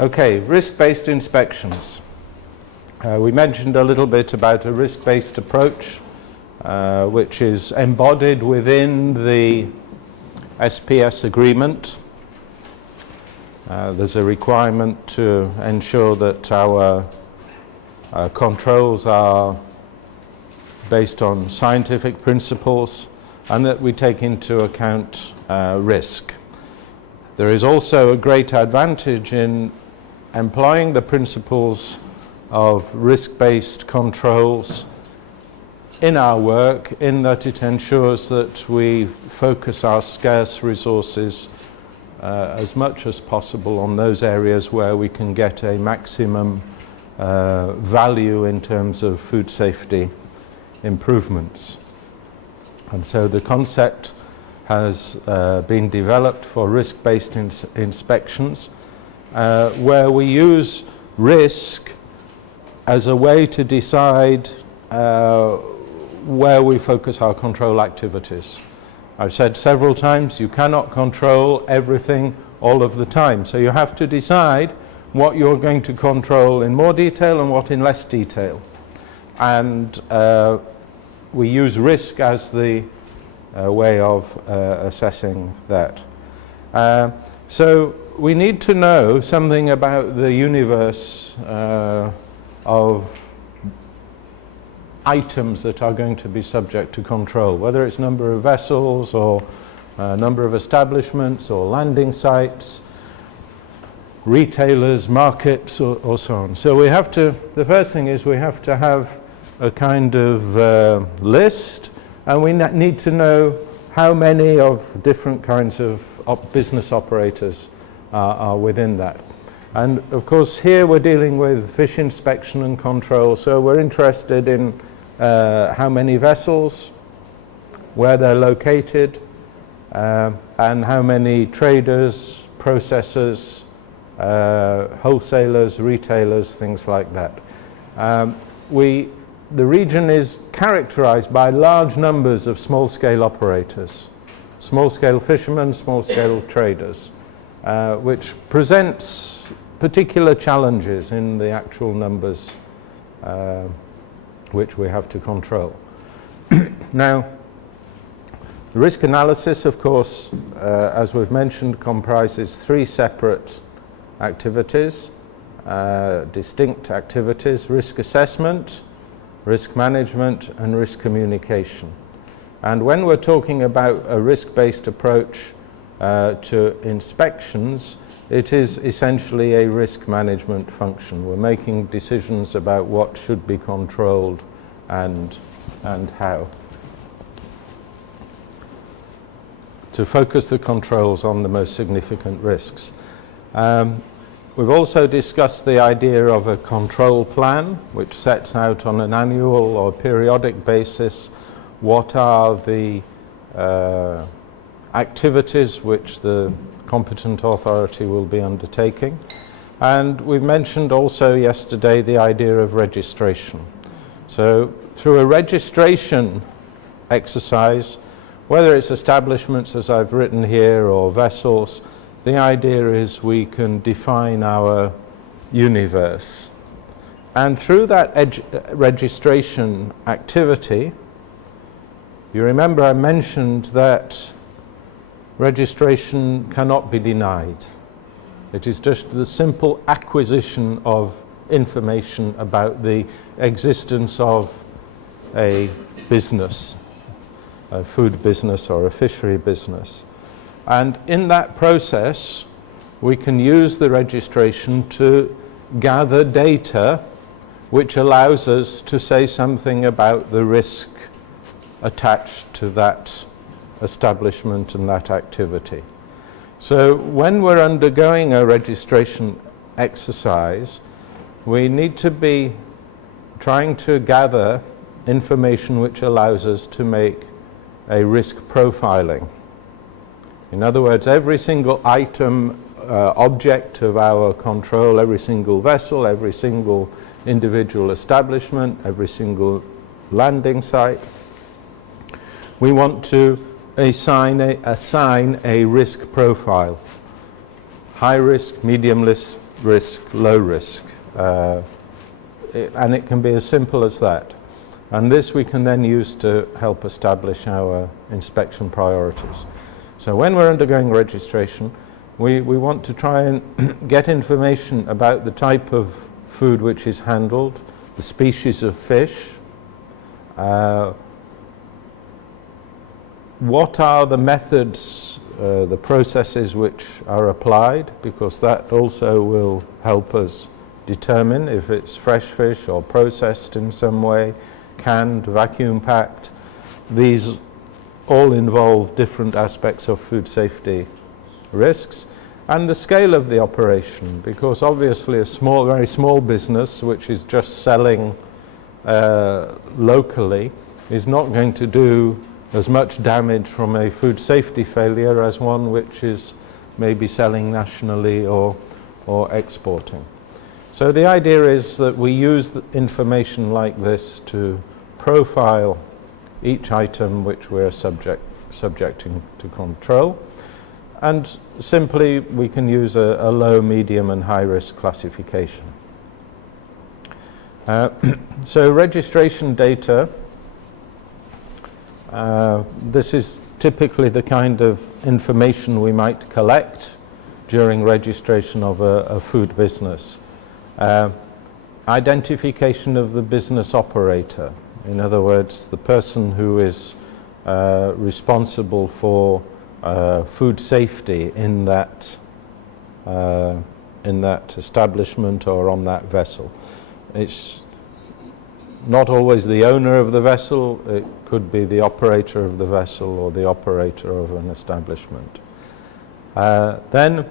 Okay, risk-based inspections. We mentioned a little bit about a risk-based approach, which is embodied within the SPS agreement. There's a requirement to ensure that our controls are based on scientific principles and that we take into account risk. There is also a great advantage in employing the principles of risk-based controls in our work, in that it ensures that we focus our scarce resources as much as possible on those areas where we can get a maximum value in terms of food safety improvements. And so the concept has been developed for risk-based inspections, where we use risk as a way to decide where we focus our control activities. I've said several times, you cannot control everything all of the time. So you have to decide what you're going to control in more detail and what in less detail. And we use risk as the way of assessing that. So we need to know something about the universe of items that are going to be subject to control, whether it's number of vessels or number of establishments or landing sites, retailers, markets, or so on. So we have to, the first thing is we have to have a kind of list, and we need to know how many of different kinds of business operators are within that. And of course here we're dealing with fish inspection and control, so we're interested in how many vessels, where they're located, and how many traders, processors, wholesalers, retailers, things like that. The region is characterized by large numbers of small-scale operators, small-scale fishermen, small-scale traders, which presents particular challenges in the actual numbers which we have to control. Now, the risk analysis, of course, as we've mentioned, comprises three separate activities, distinct activities: risk assessment, risk management, and risk communication. And when we're talking about a risk-based approach to inspections, it is essentially a risk management function. We're making decisions about what should be controlled and how. To focus the controls on the most significant risks. We've also discussed the idea of a control plan, which sets out on an annual or periodic basis what are the activities which the competent authority will be undertaking. And we've mentioned also yesterday the idea of registration. So through a registration exercise, whether it's establishments as I've written here or vessels, the idea is we can define our universe. And through that registration activity, you remember I mentioned that registration cannot be denied. It is just the simple acquisition of information about the existence of a business, a food business or a fishery business. And in that process, we can use the registration to gather data which allows us to say something about the risk attached to that establishment and that activity. So when we're undergoing a registration exercise, we need to be trying to gather information which allows us to make a risk profiling. In other words, every single item, object of our control, every single vessel, every single individual establishment, every single landing site, we want to assign a risk profile. High risk, medium risk, risk, low risk. And it can be as simple as that. And this we can then use to help establish our inspection priorities. So when we're undergoing registration, we want to try and get information about the type of food which is handled, the species of fish, what are the methods, the processes which are applied, because that also will help us determine if it's fresh fish or processed in some way, canned, vacuum packed. These all involve different aspects of food safety risks, and the scale of the operation, because obviously a very small business which is just selling locally is not going to do as much damage from a food safety failure as one which is maybe selling nationally or exporting. So the idea is that we use the information like this to profile each item which we're subjecting to control, and simply we can use a low, medium and high risk classification. So registration data, this is typically the kind of information we might collect during registration of a food business. Identification of the business operator, in other words, the person who is responsible for food safety in that establishment or on that vessel. It's not always the owner of the vessel, it could be the operator of the vessel or the operator of an establishment. Then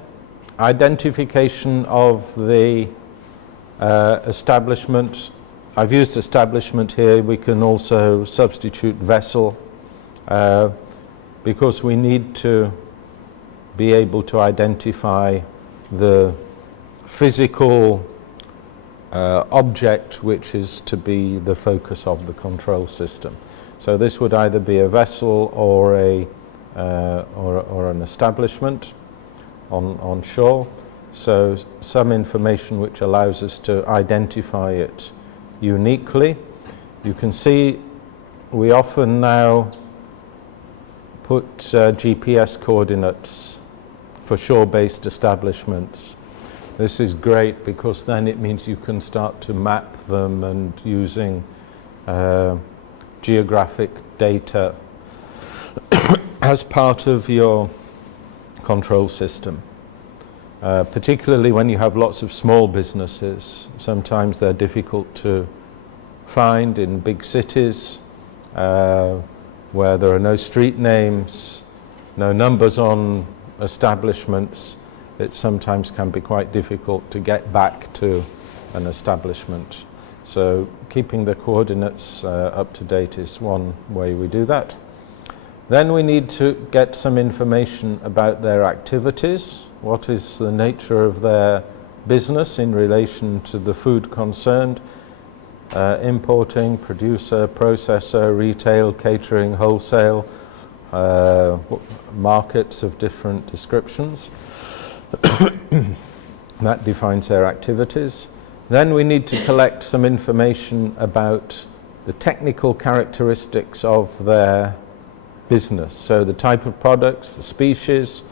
identification of the establishment. I've used establishment here, we can also substitute vessel because we need to be able to identify the physical object which is to be the focus of the control system. So this would either be a vessel or an establishment on shore. So some information which allows us to identify it uniquely. You can see we often now put GPS coordinates for shore-based establishments. This is great because then it means you can start to map them and using geographic data as part of your control system. Particularly when you have lots of small businesses. Sometimes they're difficult to find in big cities where there are no street names, no numbers on establishments. It sometimes can be quite difficult to get back to an establishment. So keeping the coordinates up to date is one way we do that. Then we need to get some information about their activities. What is the nature of their business in relation to the food concerned? Importing, producer, processor, retail, catering, wholesale, markets of different descriptions. That defines their activities. Then we need to collect some information about the technical characteristics of their business. So the type of products, the species,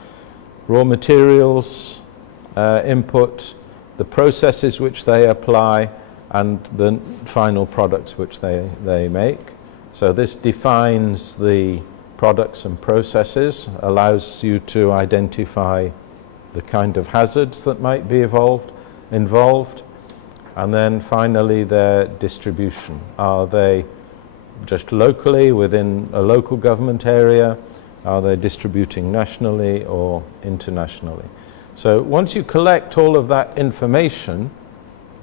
raw materials, input, the processes which they apply, and the final products which they make. So this defines the products and processes, allows you to identify the kind of hazards that might be involved, and then finally their distribution. Are they just locally within a local government area? Are they distributing nationally or internationally? So once you collect all of that information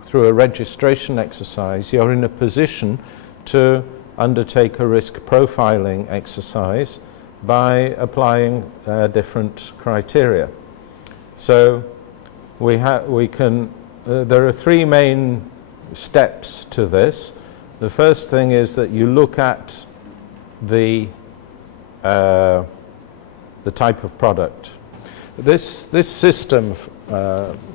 through a registration exercise, you're in a position to undertake a risk profiling exercise by applying different criteria. So there are three main steps to this. The first thing is that you look at the type of product. This system,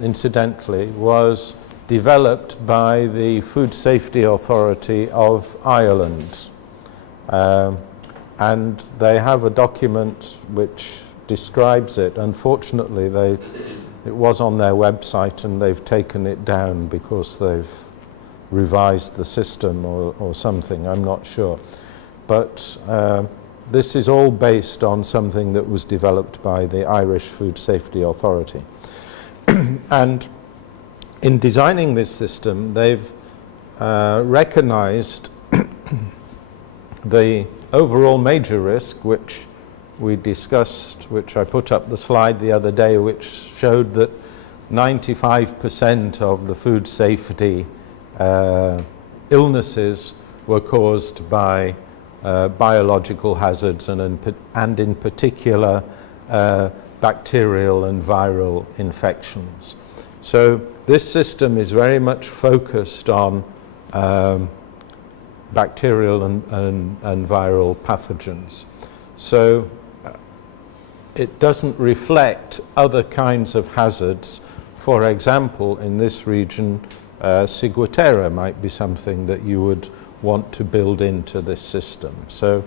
incidentally, was developed by the Food Safety Authority of Ireland. And they have a document which describes it. Unfortunately, it was on their website and they've taken it down because they've revised the system or something, I'm not sure. But this is all based on something that was developed by the Irish Food Safety Authority. And in designing this system, they've recognized the overall major risk, which we discussed, which I put up the slide the other day, which showed that 95% of the food safety illnesses were caused by biological hazards and in particular bacterial and viral infections. So this system is very much focused on bacterial and viral pathogens. So it doesn't reflect other kinds of hazards. For example, in this region, ciguatera might be something that you would want to build into this system. So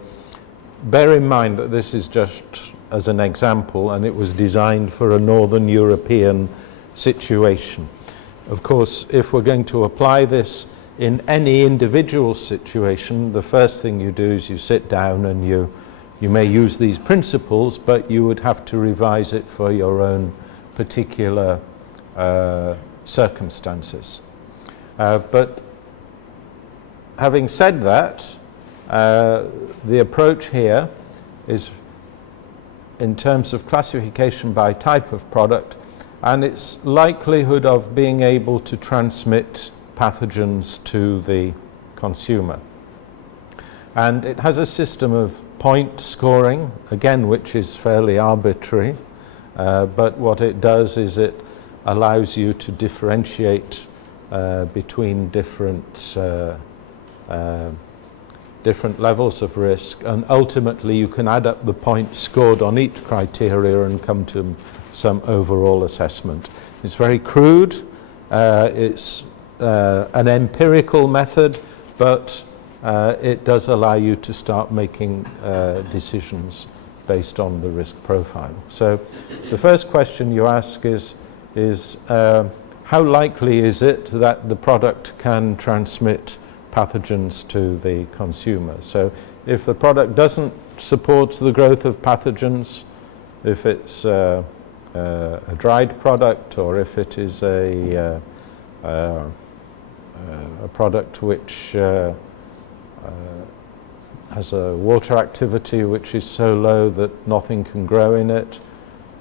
bear in mind that this is just as an example, and it was designed for a Northern European situation. Of course, if we're going to apply this in any individual situation, the first thing you do is you sit down and you may use these principles, but you would have to revise it for your own particular circumstances. But having said that, the approach here is in terms of classification by type of product and its likelihood of being able to transmit pathogens to the consumer. And it has a system of point scoring, again, which is fairly arbitrary, but what it does is it allows you to differentiate between different levels of risk, and ultimately you can add up the points scored on each criteria and come to some overall assessment. It's very crude, it's an empirical method, but it does allow you to start making decisions based on the risk profile. So the first question you ask is how likely is it that the product can transmit pathogens to the consumer? So if the product doesn't support the growth of pathogens, if it's a dried product, or if it is a product which has a water activity which is so low that nothing can grow in it,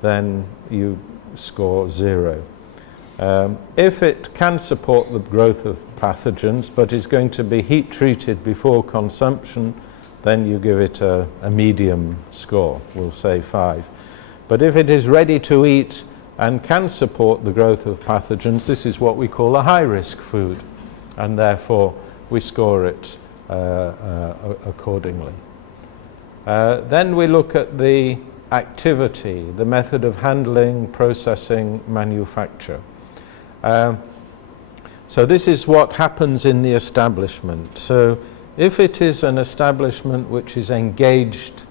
then you score 0. If it can support the growth of pathogens but is going to be heat treated before consumption, then you give it a medium score, we'll say 5. But if it is ready to eat and can support the growth of pathogens, this is what we call a high-risk food, and therefore we score it accordingly. Then we look at the activity, the method of handling, processing, manufacture. So this is what happens in the establishment. So if it is an establishment which is engaged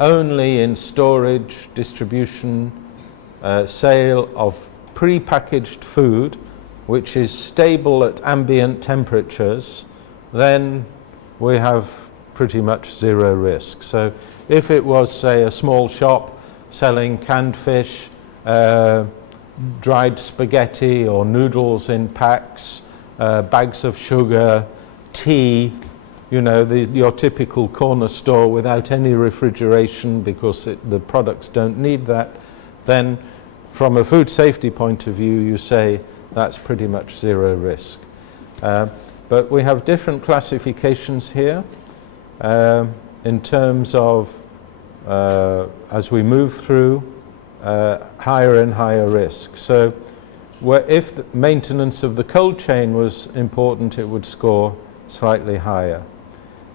only in storage, distribution, sale of pre-packaged food, which is stable at ambient temperatures, then we have pretty much 0 risk. So if it was, say, a small shop selling canned fish, dried spaghetti or noodles in packs, bags of sugar, tea, you know, your typical corner store without any refrigeration because the products don't need that, then from a food safety point of view, you say that's pretty much 0 risk. But we have different classifications here in terms of, as we move through, higher and higher risk. So if the maintenance of the cold chain was important, it would score slightly higher.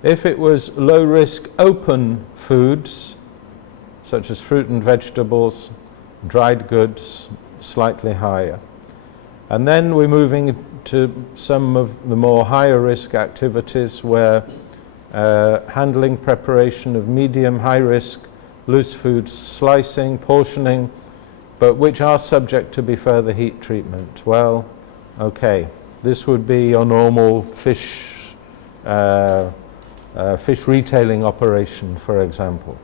If it was low risk open foods, such as fruit and vegetables, dried goods, slightly higher. And then we're moving to some of the more higher risk activities where handling, preparation of medium, high risk, loose foods, slicing, portioning, but which are subject to be further heat treatment. Well, okay, this would be your normal fish retailing operation, for example.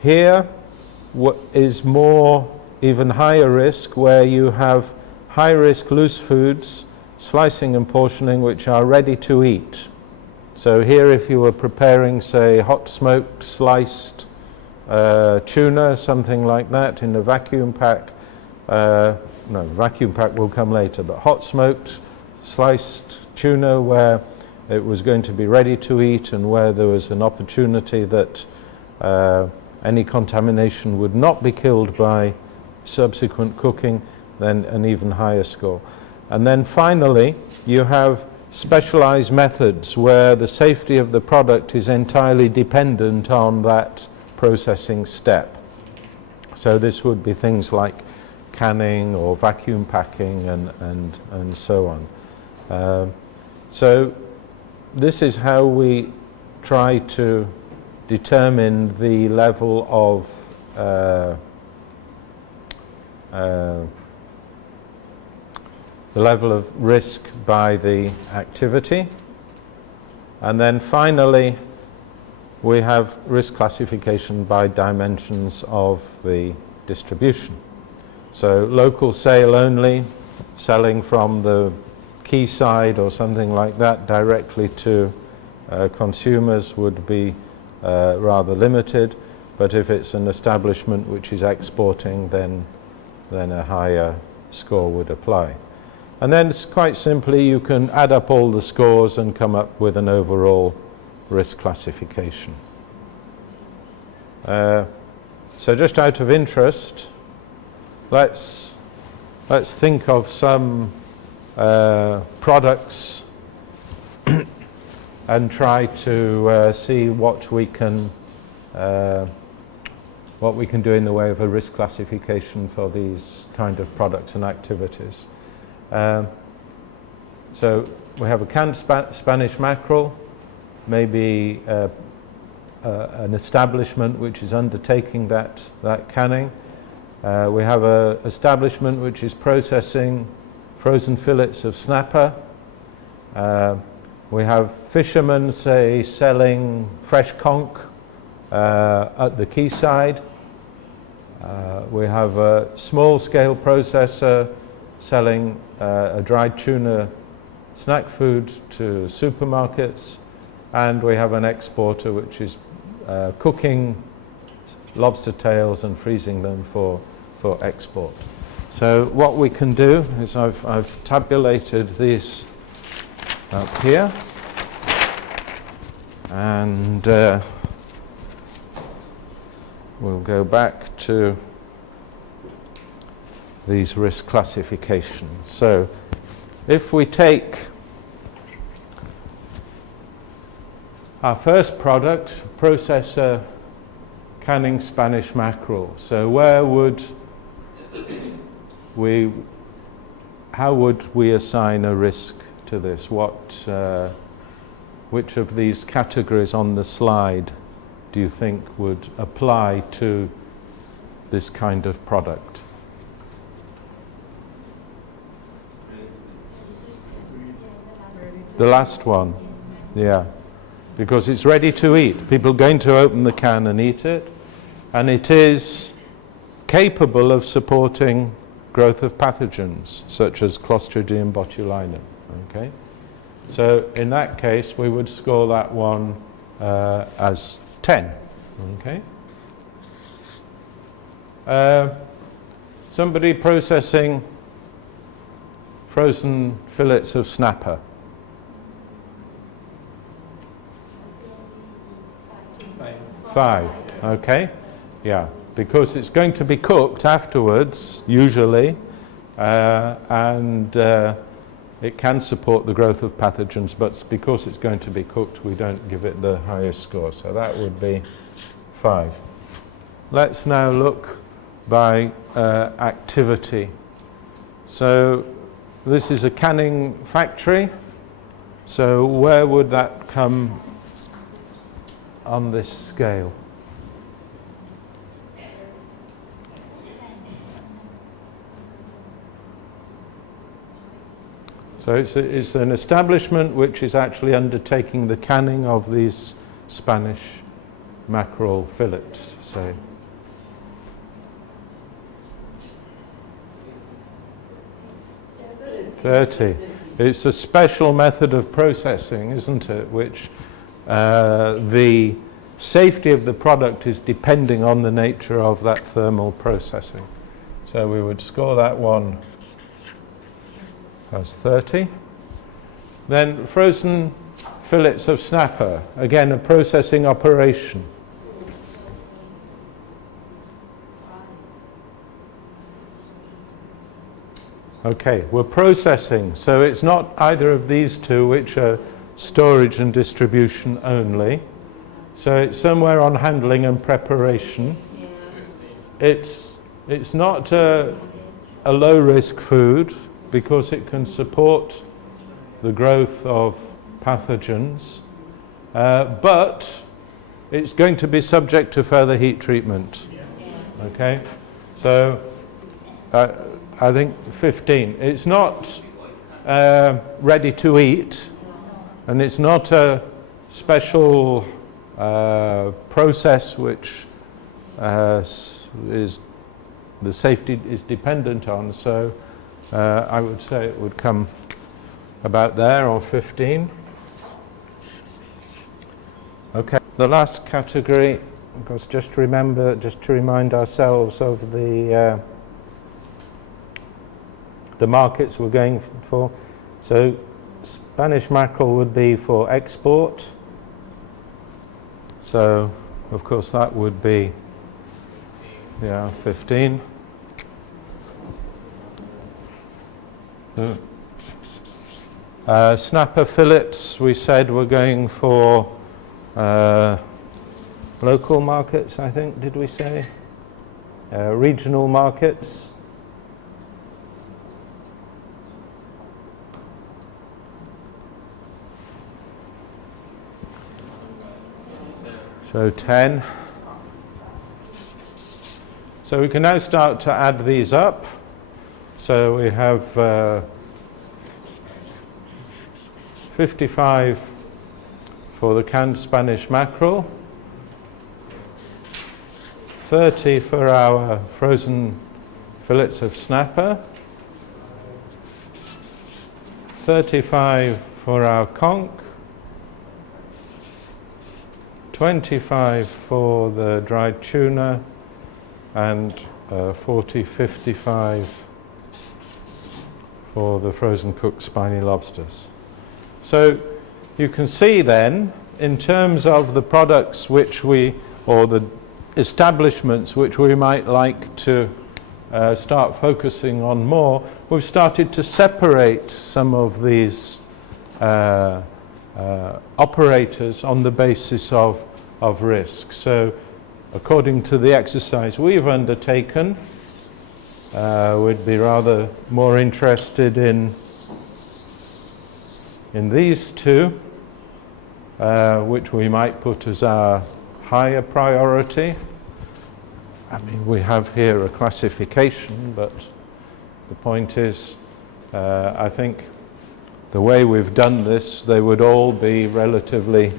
Here is more even higher risk, where you have high risk loose foods, slicing and portioning, which are ready to eat. So here, if you were preparing, say, hot smoked sliced tuna, something like that, in a vacuum pack, no, vacuum pack will come later, but hot smoked sliced tuna where it was going to be ready to eat and where there was an opportunity that any contamination would not be killed by subsequent cooking, then an even higher score. And then finally, you have specialized methods where the safety of the product is entirely dependent on that processing step. So this would be things like canning or vacuum packing and so on. So this is how we try to determine the level of risk by the activity. And then finally, we have risk classification by dimensions of the distribution. So local sale only, selling from the quayside or something like that directly to consumers would be rather limited, but if it's an establishment which is exporting, then a higher score would apply. And then quite simply, you can add up all the scores and come up with an overall risk classification. So just out of interest, let's think of some products and try to see what we can do in the way of a risk classification for these kind of products and activities. So we have a canned Spanish mackerel, maybe an establishment which is undertaking that canning. We have an establishment which is processing frozen fillets of snapper. We have fishermen, say, selling fresh conch at the quayside. We have a small-scale processor selling a dried tuna snack food to supermarkets, and we have an exporter which is cooking lobster tails and freezing them for export. So what we can do is I've tabulated these up here, and we'll go back to these risk classifications. So if we take our first product, processor canning Spanish mackerel, so how would we assign a risk to this? Which of these categories on the slide do you think would apply to this kind of product? The last one, yeah, because it's ready to eat. People are going to open the can and eat it, and it is capable of supporting growth of pathogens such as Clostridium botulinum. Okay, so in that case, we would score that one as 10. Okay. Somebody processing frozen fillets of snapper. 5. Okay. Yeah, because it's going to be cooked afterwards, usually, and it can support the growth of pathogens, but because it's going to be cooked, we don't give it the highest score. So that would be 5. Let's now look by activity. So this is a canning factory. So where would that come on this scale? So it's an establishment which is actually undertaking the canning of these Spanish mackerel fillets, say. $30. It's a special method of processing, isn't it, which the safety of the product is depending on the nature of that thermal processing. So we would score that one as 30. Then frozen fillets of snapper, again a processing operation. Okay, we're processing, so it's not either of these two which are storage and distribution only. So it's somewhere on handling and preparation. It's not a low risk food because it can support the growth of pathogens, but it's going to be subject to further heat treatment. Okay, so I think 15. It's not ready to eat, and it's not a special process which is the safety is dependent on. So I would say it would come about there, or 15. Okay, the last category, because just to remind ourselves of the markets we're going for. So Spanish mackerel would be for export. So of course that would be 15. Snapper fillets, we said we're going for local markets, I think, did we say? Regional markets. So 10. So we can now start to add these up. So we have 55 for the canned Spanish mackerel, 30 for our frozen fillets of snapper, 35 for our conch, 25 for the dried tuna, and 55 for the frozen cooked spiny lobsters. So you can see then, in terms of the products which we, or the establishments which we might like to start focusing on more, we've started to separate some of these operators on the basis of risk. So according to the exercise we've undertaken, we'd be rather more interested in these two, which we might put as our higher priority. I mean, we have here a classification, but the point is, I think the way we've done this, they would all be relatively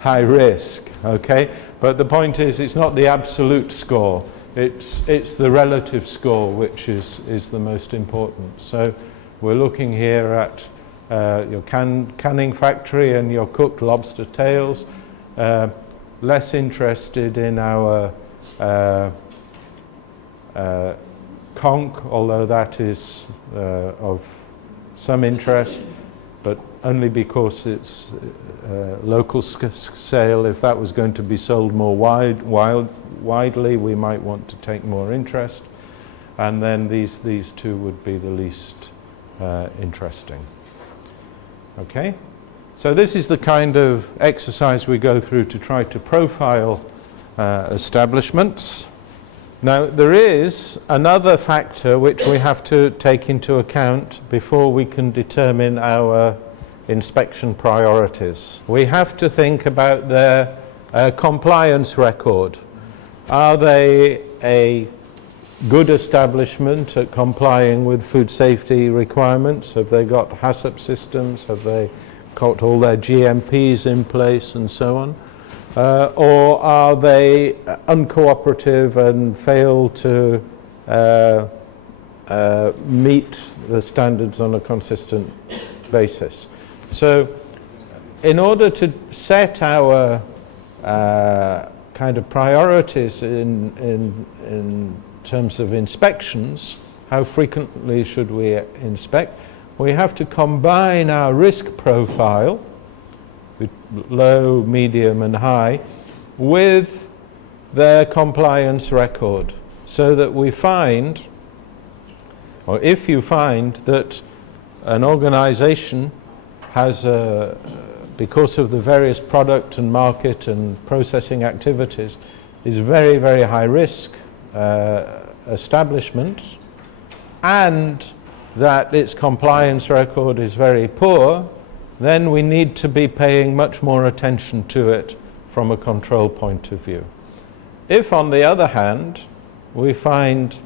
high risk, okay? But the point is, it's not the absolute score, it's the relative score which is the most important. So we're looking here at your canning factory and your cooked lobster tails, less interested in our conch, although that is of some interest, but only because it's local sale. If that was going to be sold more widely, we might want to take more interest. And then these two would be the least interesting. Okay, so this is the kind of exercise we go through to try to profile establishments. Now, there is another factor which we have to take into account before we can determine our inspection priorities. We have to think about their compliance record. Are they a good establishment at complying with food safety requirements? Have they got HACCP systems? Have they got all their GMPs in place and so on? Or are they uncooperative and fail to meet the standards on a consistent basis? So in order to set our kind of priorities in terms of inspections, how frequently should we inspect, we have to combine our risk profile, low, medium and high, with their compliance record, so that we find, or if you find that an organization has because of the various product and market and processing activities, is very, very high risk establishment, and that its compliance record is very poor, then we need to be paying much more attention to it from a control point of view. If, on the other hand, we find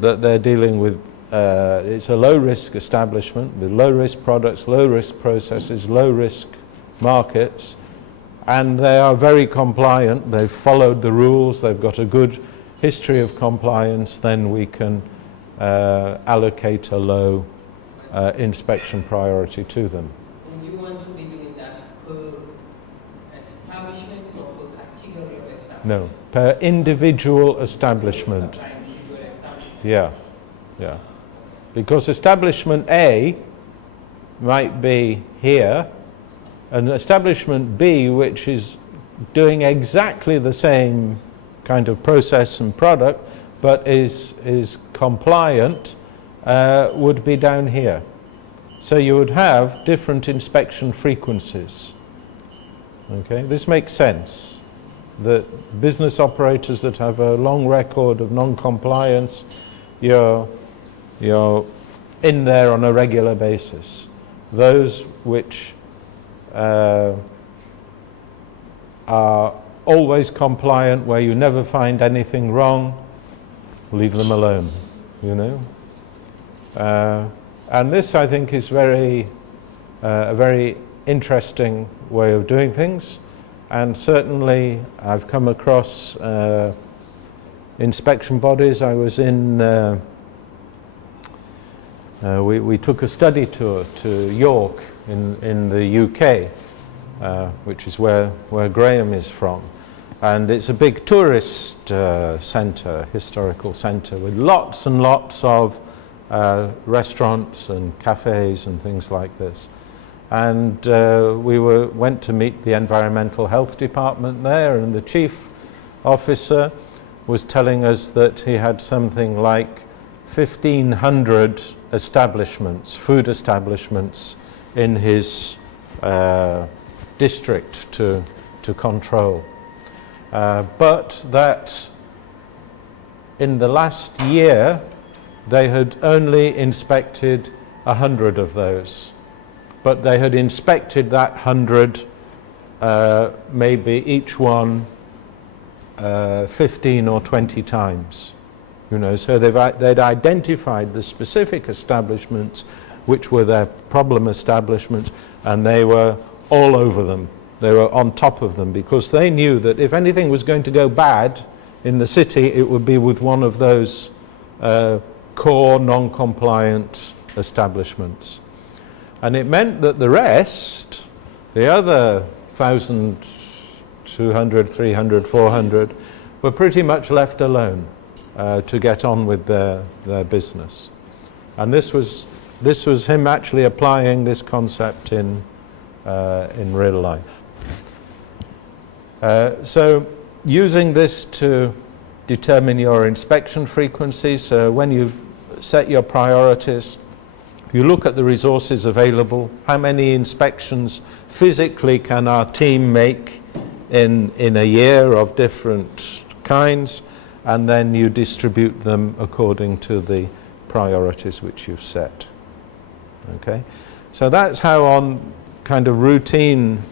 that they're dealing with, it's a low-risk establishment with low-risk products, low-risk processes, low-risk markets, and they are very compliant, they've followed the rules, they've got a good history of compliance, then we can allocate a low inspection priority to them. And you want to be doing that per establishment or per category of establishment? No, per individual establishment. Yeah, yeah. Because establishment A might be here, and establishment B, which is doing exactly the same kind of process and product, but is compliant, would be down here. So you would have different inspection frequencies. Okay, this makes sense. The business operators that have a long record of non-compliance, you're in there on a regular basis. Those which are always compliant, where you never find anything wrong, leave them alone, you know. And this, I think, is a very interesting way of doing things. And certainly, I've come across inspection bodies. I was in, we took a study tour to York in the UK, which is where Graham is from. And it's a big tourist centre, historical centre, with lots and lots of restaurants and cafes and things like this. And we went to meet the environmental health department there, and the chief officer was telling us that he had something like 1,500 establishments, food establishments, in his district to control. But that in the last year they had only inspected 100 of those, but they had inspected that 100, maybe each one 15 or 20 times, you know. So they'd identified the specific establishments which were their problem establishments, and they were all over them. They were on top of them, because they knew that if anything was going to go bad in the city, it would be with one of those core non-compliant establishments. And it meant that the rest, the other 1,200, 300, 400, were pretty much left alone to get on with their business. And this was him actually applying this concept in real life. So using this to determine your inspection frequency, so when you set your priorities, you look at the resources available, how many inspections physically can our team make in a year of different kinds, and then you distribute them according to the priorities which you've set. Okay, so that's how on kind of routine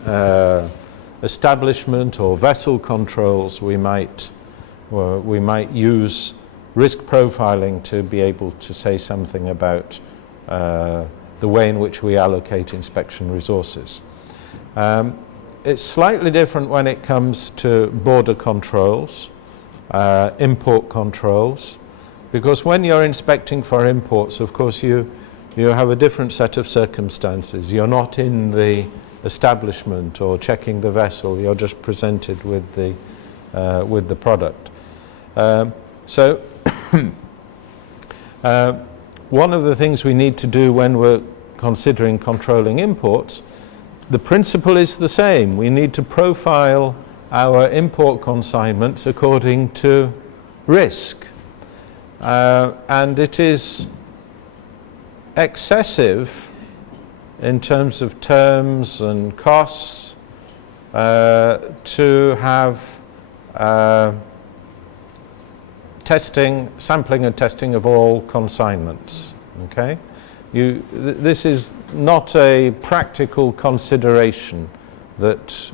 establishment or vessel controls we might use risk profiling to be able to say something about the way in which we allocate inspection resources. It's slightly different when it comes to border controls, import controls, because when you're inspecting for imports, of course, you have a different set of circumstances. You're not in the establishment or checking the vessel. You're just presented with the product. So one of the things we need to do when we're considering controlling imports, the principle is the same. We need to profile our import consignments according to risk. And it is excessive in terms of terms and costs to have sampling and testing of all consignments. Okay, this is not a practical consideration that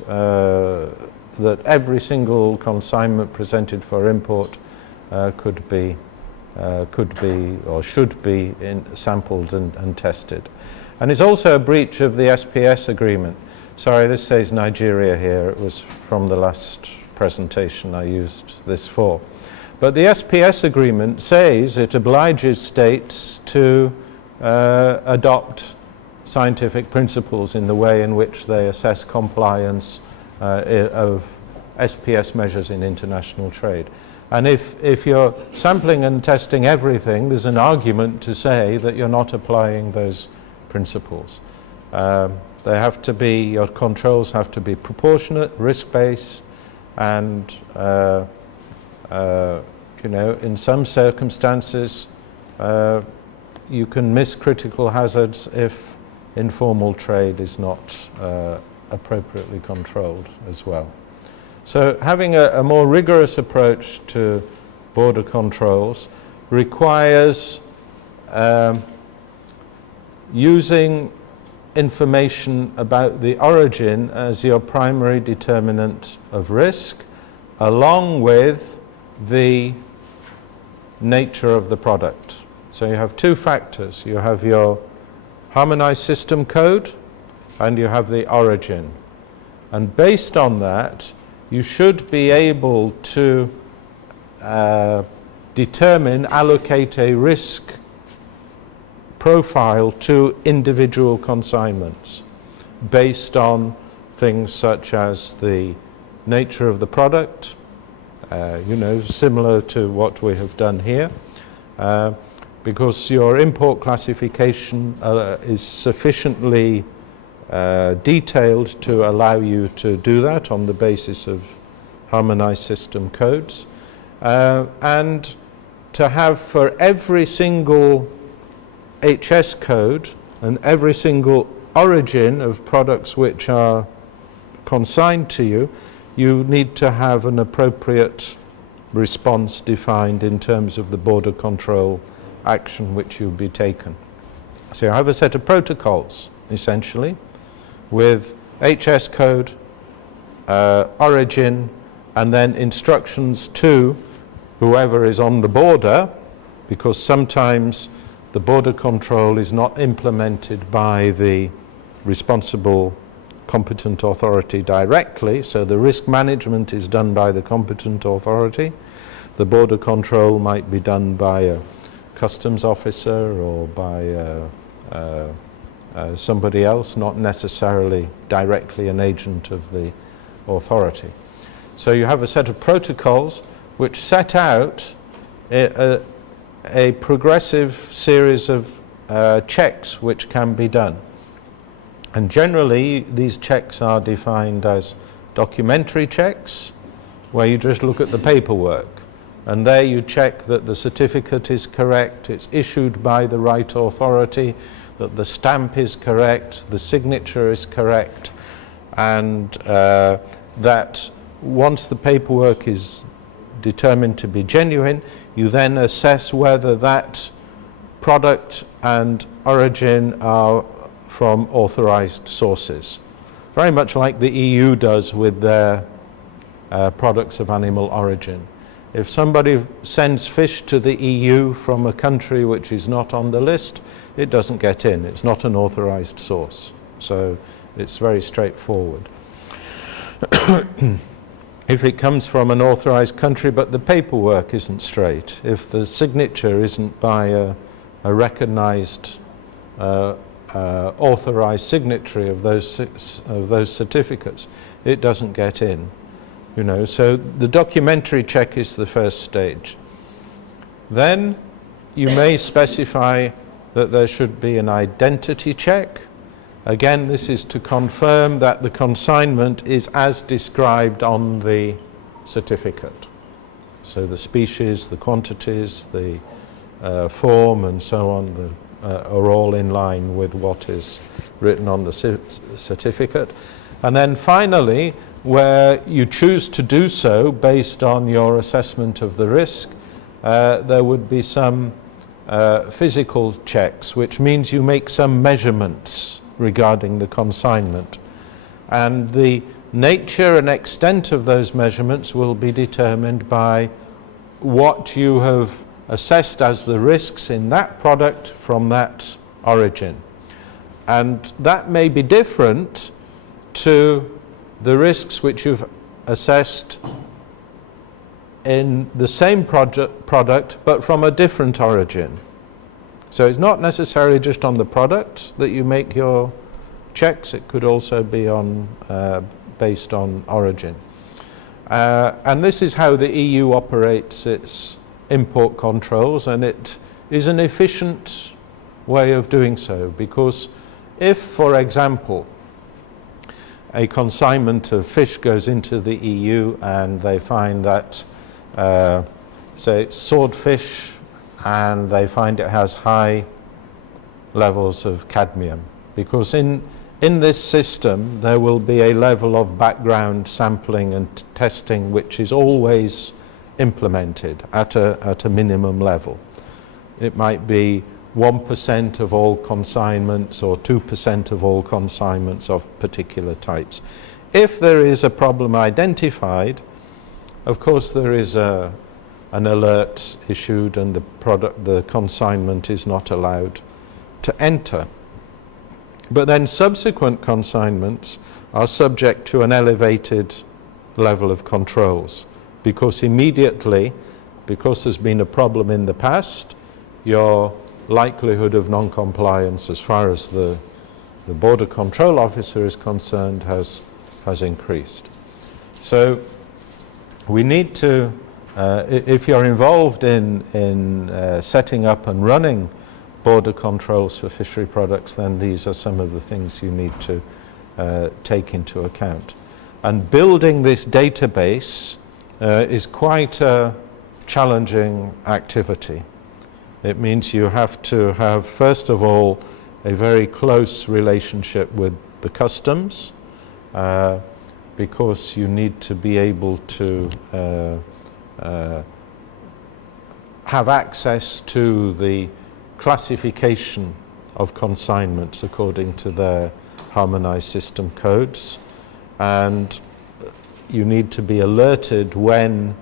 that every single consignment presented for import could be or should be sampled and tested. And it's also a breach of the SPS agreement. Sorry, this says Nigeria here. It was from the last presentation I used this for. But the SPS agreement says it obliges states to adopt scientific principles in the way in which they assess compliance of SPS measures in international trade. And if you're sampling and testing everything, there's an argument to say that you're not applying those principles. They have to be, your controls have to be proportionate, risk-based, and you know, in some circumstances you can miss critical hazards if informal trade is not appropriately controlled as well. So having a more rigorous approach to border controls requires using information about the origin as your primary determinant of risk, along with the nature of the product. So you have two factors. You have your harmonized system code and you have the origin. And based on that, you should be able to allocate a risk profile to individual consignments based on things such as the nature of the product, you know, similar to what we have done here, because your import classification is sufficiently detailed to allow you to do that on the basis of harmonized system codes, and to have for every single HS code and every single origin of products which are consigned to you, you need to have an appropriate response defined in terms of the border control action which will be taken. So you have a set of protocols, essentially, with HS code, origin, and then instructions to whoever is on the border, because sometimes the border control is not implemented by the responsible competent authority directly, so the risk management is done by the competent authority. The border control might be done by a customs officer or by somebody else, not necessarily directly an agent of the authority. So you have a set of protocols which set out a progressive series of checks which can be done. And generally these checks are defined as documentary checks, where you just look at the paperwork, and there you check that the certificate is correct, it's issued by the right authority, that the stamp is correct, the signature is correct, and that once the paperwork is determined to be genuine, you then assess whether that product and origin are from authorized sources. Very much like the EU does with their products of animal origin. If somebody sends fish to the EU from a country which is not on the list, it doesn't get in. It's not an authorized source. So it's very straightforward. If it comes from an authorized country but the paperwork isn't straight, if the signature isn't by a recognized authorized signatory of those certificates, it doesn't get in. You know, so the documentary check is the first stage. Then you may specify that there should be an identity check. Again, this is to confirm that the consignment is as described on the certificate. So the species, the quantities, the form and so on are all in line with what is written on the certificate. And then finally, where you choose to do so based on your assessment of the risk, there would be some physical checks, which means you make some measurements regarding the consignment. And the nature and extent of those measurements will be determined by what you have assessed as the risks in that product from that origin. And that may be different to the risks which you've assessed in the same product but from a different origin. So it's not necessarily just on the product that you make your checks, it could also be on based on origin. And this is how the EU operates its import controls, and it is an efficient way of doing so, because if, for example, a consignment of fish goes into the EU and they find that, say, it's swordfish, and they find it has high levels of cadmium, because in this system there will be a level of background sampling and testing which is always implemented at a minimum level. It might be 1% of all consignments or 2% of all consignments of particular types. If there is a problem identified, of course there is an alert issued and the consignment is not allowed to enter. But then subsequent consignments are subject to an elevated level of controls, because immediately, because there's been a problem in the past, your likelihood of non-compliance as far as the border control officer is concerned has increased. So we need to, if you're involved in setting up and running border controls for fishery products, then these are some of the things you need to take into account. And building this database is quite a challenging activity. It means you have to have, first of all, a very close relationship with the customs, because you need to be able to have access to the classification of consignments according to their harmonized system codes, and you need to be alerted when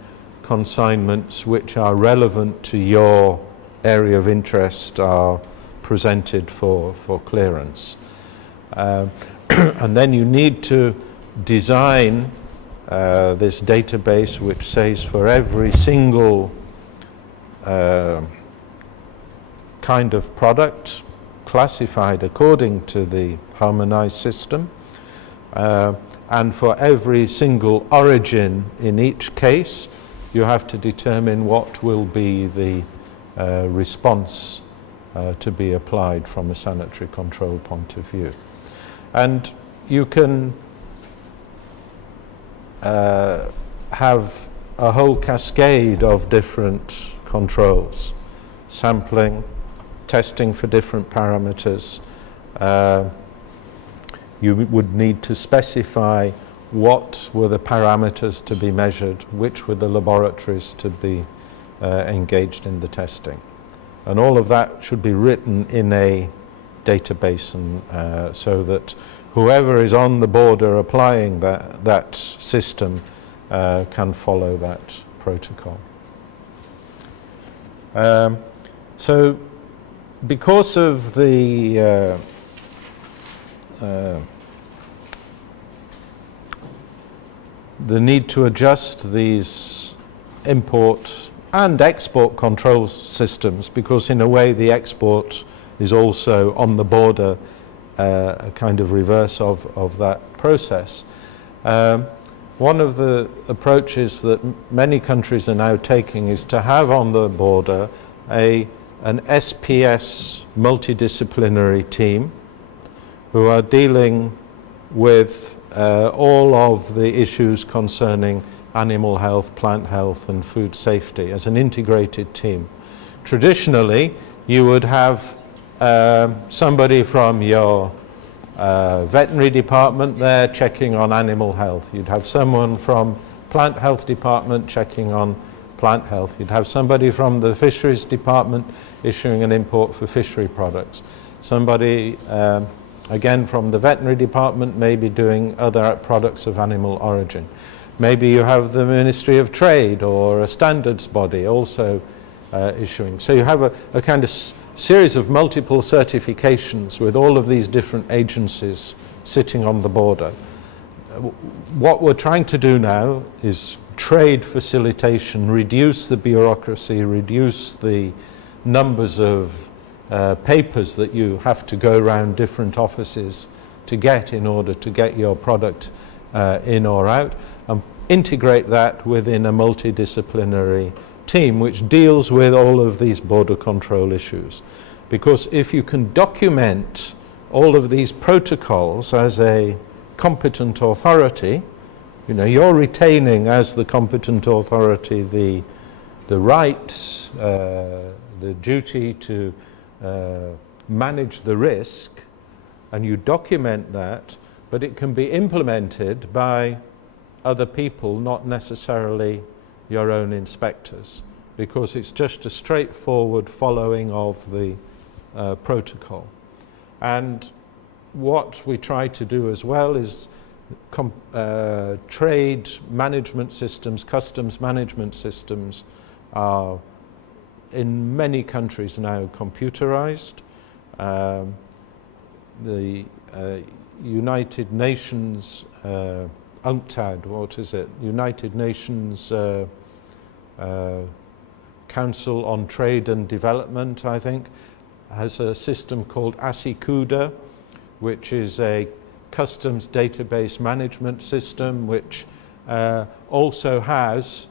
consignments which are relevant to your area of interest are presented for clearance. And then you need to design this database which says for every single kind of product classified according to the harmonized system, and for every single origin in each case you have to determine what will be the response to be applied from a sanitary control point of view. And you can have a whole cascade of different controls, sampling, testing for different parameters. You would need to specify what were the parameters to be measured, which were the laboratories to be engaged in the testing. And all of that should be written in a database, and so that whoever is on the border applying that system can follow that protocol. So because of the need to adjust these import and export control systems, because in a way the export is also on the border a kind of reverse of that process. One of the approaches that many countries are now taking is to have on the border an SPS multidisciplinary team who are dealing with all of the issues concerning animal health, plant health and food safety as an integrated team. Traditionally, you would have somebody from your veterinary department there checking on animal health. You'd have someone from plant health department checking on plant health. You'd have somebody from the fisheries department issuing an import for fishery products. Somebody again from the veterinary department maybe doing other products of animal origin. Maybe you have the Ministry of Trade or a standards body also issuing. So you have a kind of series of multiple certifications with all of these different agencies sitting on the border. What we're trying to do now is trade facilitation, reduce the bureaucracy, reduce the numbers of papers that you have to go around different offices to get in order to get your product in or out, and integrate that within a multidisciplinary team which deals with all of these border control issues. Because if you can document all of these protocols as a competent authority, you know, you're retaining as the competent authority the rights, the duty to manage the risk, and you document that, but it can be implemented by other people, not necessarily your own inspectors, because it's just a straightforward following of the protocol. And what we try to do as well is trade management systems, customs management systems are in many countries now computerized. The United Nations UNCTAD, what is it? United Nations Council on Trade and Development, I think, has a system called ASICUDA, which is a customs database management system, which also has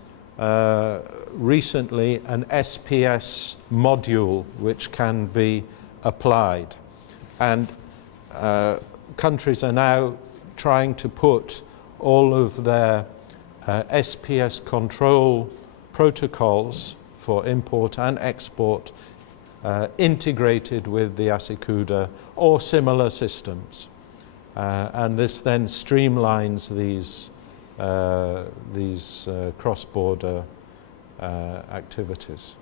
recently an SPS module which can be applied. And countries are now trying to put all of their SPS control protocols for import and export integrated with the ASICUDA or similar systems. And this then streamlines these cross-border activities.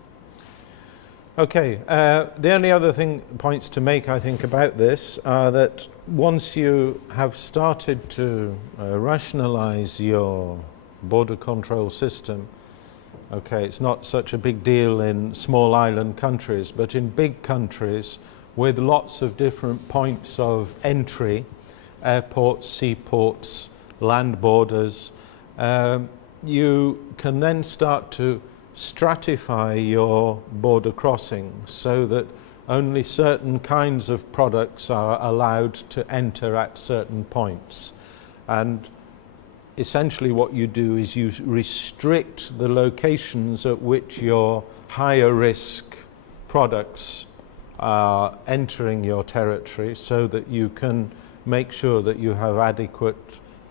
Okay, the only other points to make, I think, about this are that once you have started to rationalize your border control system, okay, it's not such a big deal in small island countries, but in big countries with lots of different points of entry, airports, seaports, land borders, you can then start to stratify your border crossings so that only certain kinds of products are allowed to enter at certain points. And essentially what you do is you restrict the locations at which your higher risk products are entering your territory so that you can make sure that you have adequate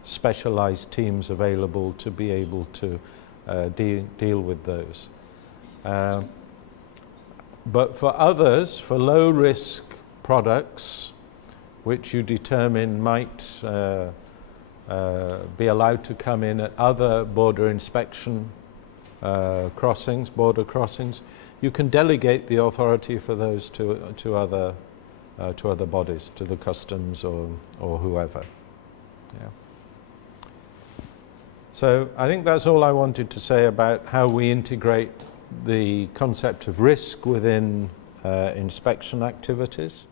specialized teams available to be able to deal with those. But for others, for low risk products, which you determine might be allowed to come in at other border inspection crossings, border crossings, you can delegate the authority for those to other bodies, to the customs or whoever. Yeah. So I think that's all I wanted to say about how we integrate the concept of risk within inspection activities.